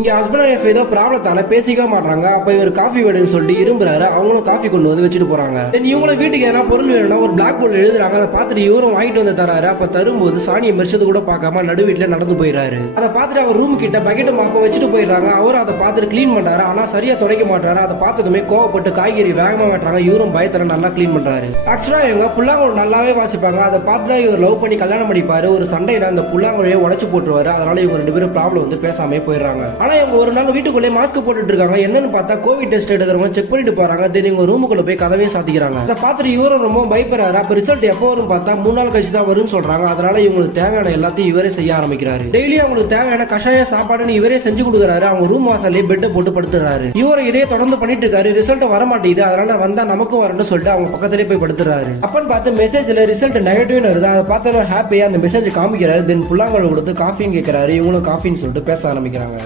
இங்க husband wife ஏதோ ப்ராப்ளத்தால பேசிக்க மாட்டாங்க. அப்ப இவர் காஃபி வேணும்னு சொல்லிட்டு இரும்புறாரு. அவங்களும் காஃபி கொண்டு வந்து வச்சுட்டு போறாங்க. இவங்களும் வீட்டுக்கு ஏதாவது பொருள் வேணும்னா ஒரு பிளாக் போர்டு எழுதுறாங்க. அதை பார்த்துட்டு இவரும் வாங்கிட்டு வந்து தராரு. அப்ப தரும்போது சாணியை மெரிச்சது கூட பார்க்காம நடு வீட்டுல நடந்து போயிடாரு. அதை பார்த்துட்டு அவர் ரூம் கிட்ட பக்கெட் மாப்ப வச்சுட்டு போயிடுறாங்க. அவரும் அதை பார்த்துட்டு கிளீன் பண்றாரு. ஆனா சரியா துடைக்க மாட்டாரு. அதை பார்த்ததுமே கோவப்பட்டு காய்கறி வேகமா வெட்டுறாங்க. இவரும் பயத்துல நல்லா கிளீன் பண்றாரு. ஆக்சுவலா இவங்க புல்லாங்குழல் நல்லாவே வாசிப்பாங்க. அதை பார்த்துட்டு இவர் லவ் பண்ணி கல்யாணம் பண்ணிப்பாரு. ஒரு சண்டையில அந்த புல்லாங்குழையை உடைச்சு போட்டுருவாரு. அதனால இவங்க ரெண்டு பேரும் ப்ராப்ளம் வந்து பேசாம போயிடுறாங்க. ஆனா இவங்க ஒரு நாள் வீட்டுக்குள்ளே மாஸ்க் போட்டுட்டு இருக்காங்க. என்னன்னு பார்த்தா கோவிட் டெஸ்ட் எடுக்கிறவங்க செக் பண்ணிட்டு போறாங்க. தென் இவங்க ரூமுக்குள்ள போய் கதவே சாத்திக்கிறாங்க. அதை பார்த்துட்டு இவரும் ரொம்ப பயப்படுறாரு. அப்ப ரிசல்ட் எப்போ வரும் பார்த்தா 3 நாள் கழிச்சு தான் வரும்னு சொல்றாங்க. அதனால இவங்களுக்கு தேவையான எல்லாத்தையும் இவரே செய்ய ஆரம்பிக்கிறாரு. டெய்லி அவங்களுக்கு தேவையான கஷாய சாப்பாடுன்னு இவரே செஞ்சு கொடுக்குறாரு. அவங்க ரூம் வாசல்லே பெட்டை போட்டு படுத்துறாரு. இவரை இதே தொடர்ந்து பண்ணிட்டு இருக்காரு. ரிசல்ட் வர மாட்டேங்குது. அதனால வந்தா நமக்கும் வரணும்னு சொல்லிட்டு அவங்க பக்கத்திலே போய் படுத்துறாரு. அப்பன்னு பார்த்து மெசேஜ்ல ரிசல்ட் நெகட்டிவ்னு வருது. அதை பார்த்து ஹாப்பியா அந்த மெசேஜ் காமிக்கிறாரு. தென் புல்லாங்குழல் கொடுத்து காஃபின்னு கேட்கிறாரு. இவங்களும் காஃபின்னு சொல்லிட்டு பேச ஆரம்பிக்கிறாங்க.